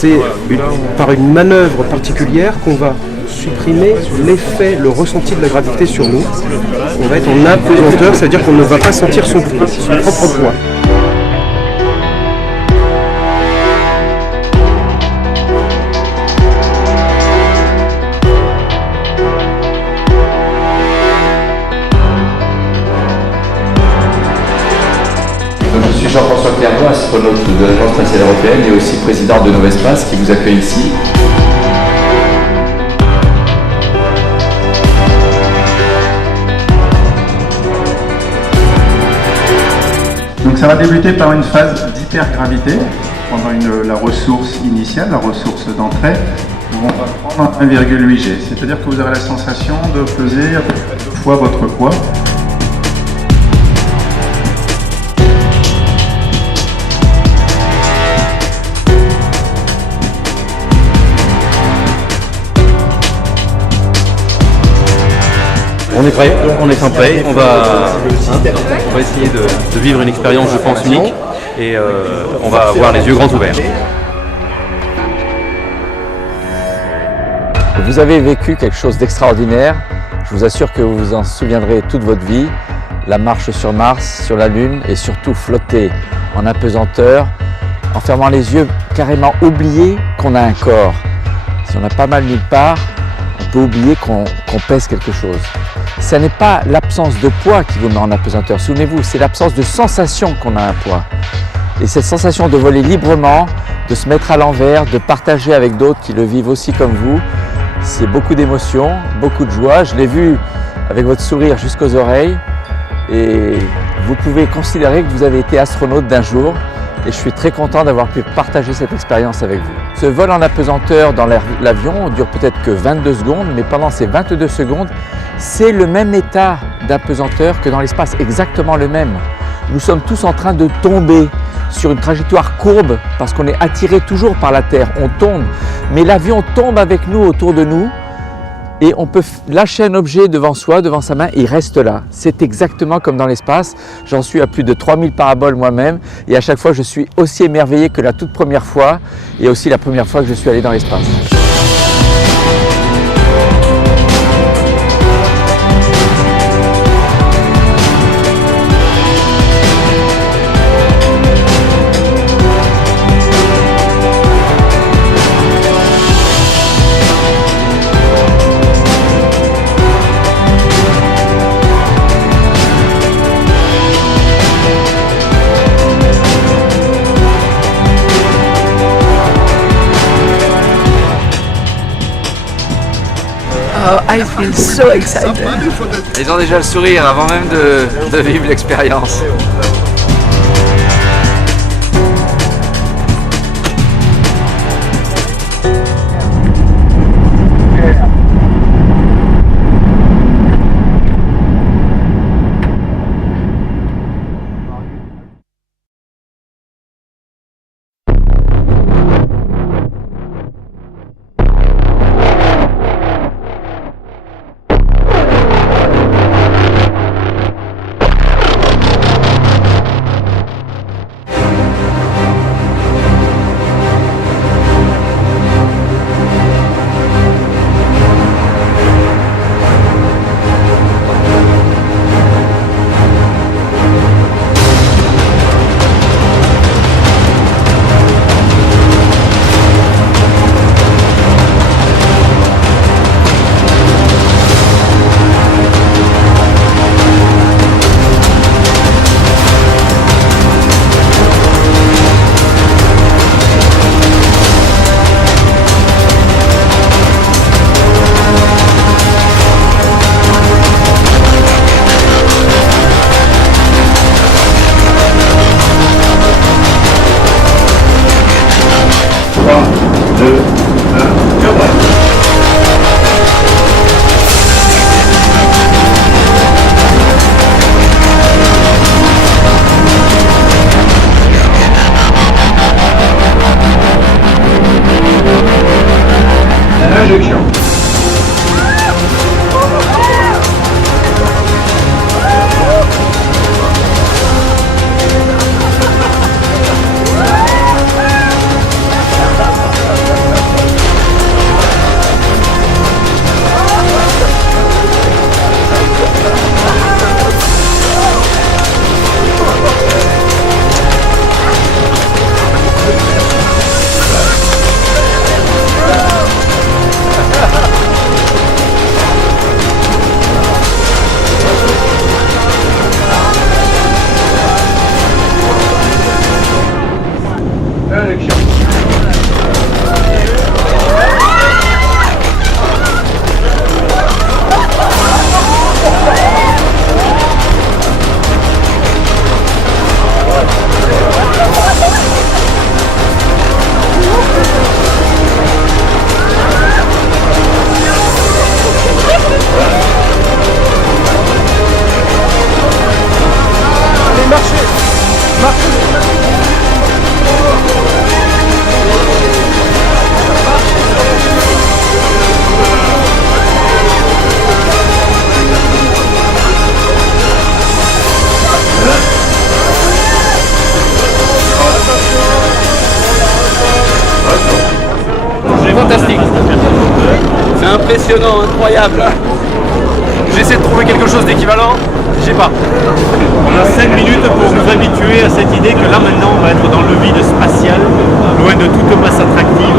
C'est par une manœuvre particulière qu'on va supprimer l'effet, le ressenti de la gravité sur nous. On va être en apesanteur, c'est-à-dire qu'on ne va pas sentir son propre poids. Je suis Jean-François Clermont, astronaute de l'Agence spatiale européenne et aussi président de Novespace qui vous accueille ici. Donc ça va débuter par une phase d'hypergravité pendant la ressource initiale, la ressource d'entrée, où on va prendre 1,8 G. C'est-à-dire que vous aurez la sensation de peser à peu près 2 fois votre poids. On est prêt, on est fin prêt, on va essayer de vivre une expérience, je pense, unique et on va avoir les yeux grands ouverts. Vous avez vécu quelque chose d'extraordinaire, je vous assure que vous vous en souviendrez toute votre vie. La marche sur Mars, sur la Lune et surtout flotter en apesanteur, en fermant les yeux, carrément oublier qu'on a un corps. Si on a pas mal nulle part, on peut oublier qu'on pèse quelque chose. Ce n'est pas l'absence de poids qui vous met en apesanteur, souvenez-vous, c'est l'absence de sensation qu'on a un poids. Et cette sensation de voler librement, de se mettre à l'envers, de partager avec d'autres qui le vivent aussi comme vous, c'est beaucoup d'émotions, beaucoup de joie. Je l'ai vu avec votre sourire jusqu'aux oreilles et vous pouvez considérer que vous avez été astronaute d'un jour et je suis très content d'avoir pu partager cette expérience avec vous. Ce vol en apesanteur dans l'avion dure peut-être que 22 secondes, mais pendant ces 22 secondes, c'est le même état d'apesanteur que dans l'espace, exactement le même. Nous sommes tous en train de tomber sur une trajectoire courbe parce qu'on est attiré toujours par la Terre, on tombe. Mais l'avion tombe avec nous, autour de nous, et on peut lâcher un objet devant soi, devant sa main, et il reste là. C'est exactement comme dans l'espace. J'en suis à plus de 3000 paraboles moi-même, et à chaque fois je suis aussi émerveillé que la toute première fois, et aussi la première fois que je suis allé dans l'espace. Oh, I feel so excited. Ils ont déjà le sourire avant même de vivre l'expérience. fantastique. C'est impressionnant, incroyable. J'essaie de trouver quelque chose d'équivalent, je sais pas. On a 5 minutes pour nous habituer à cette idée que là maintenant on va être dans le vide spatial, loin de toute masse attractive.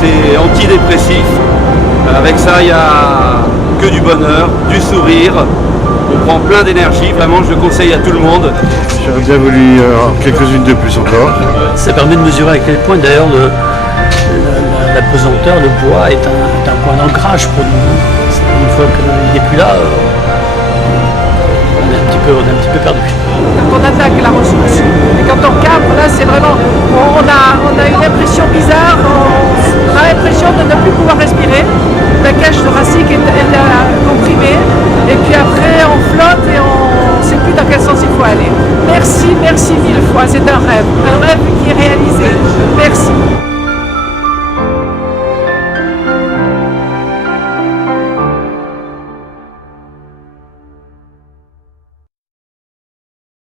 C'est antidépressif. Avec ça, il n'y a que du bonheur, du sourire. On prend plein d'énergie. Vraiment, je le conseille à tout le monde. J'aurais bien voulu quelques-unes de plus encore. Ça permet de mesurer à quel point d'ailleurs la pesanteur, le poids est un point d'ancrage pour nous. Une fois qu'il n'est plus là, on est un petit peu perdu. Quand on attaque la ressource, et quand on capte, là c'est vraiment, on a une impression bizarre, on a l'impression de ne plus pouvoir respirer, la cage thoracique est comprimée, et puis après on flotte et on ne sait plus dans quel sens il faut aller. Merci, merci mille fois, c'est un rêve qui est réalisé. Merci.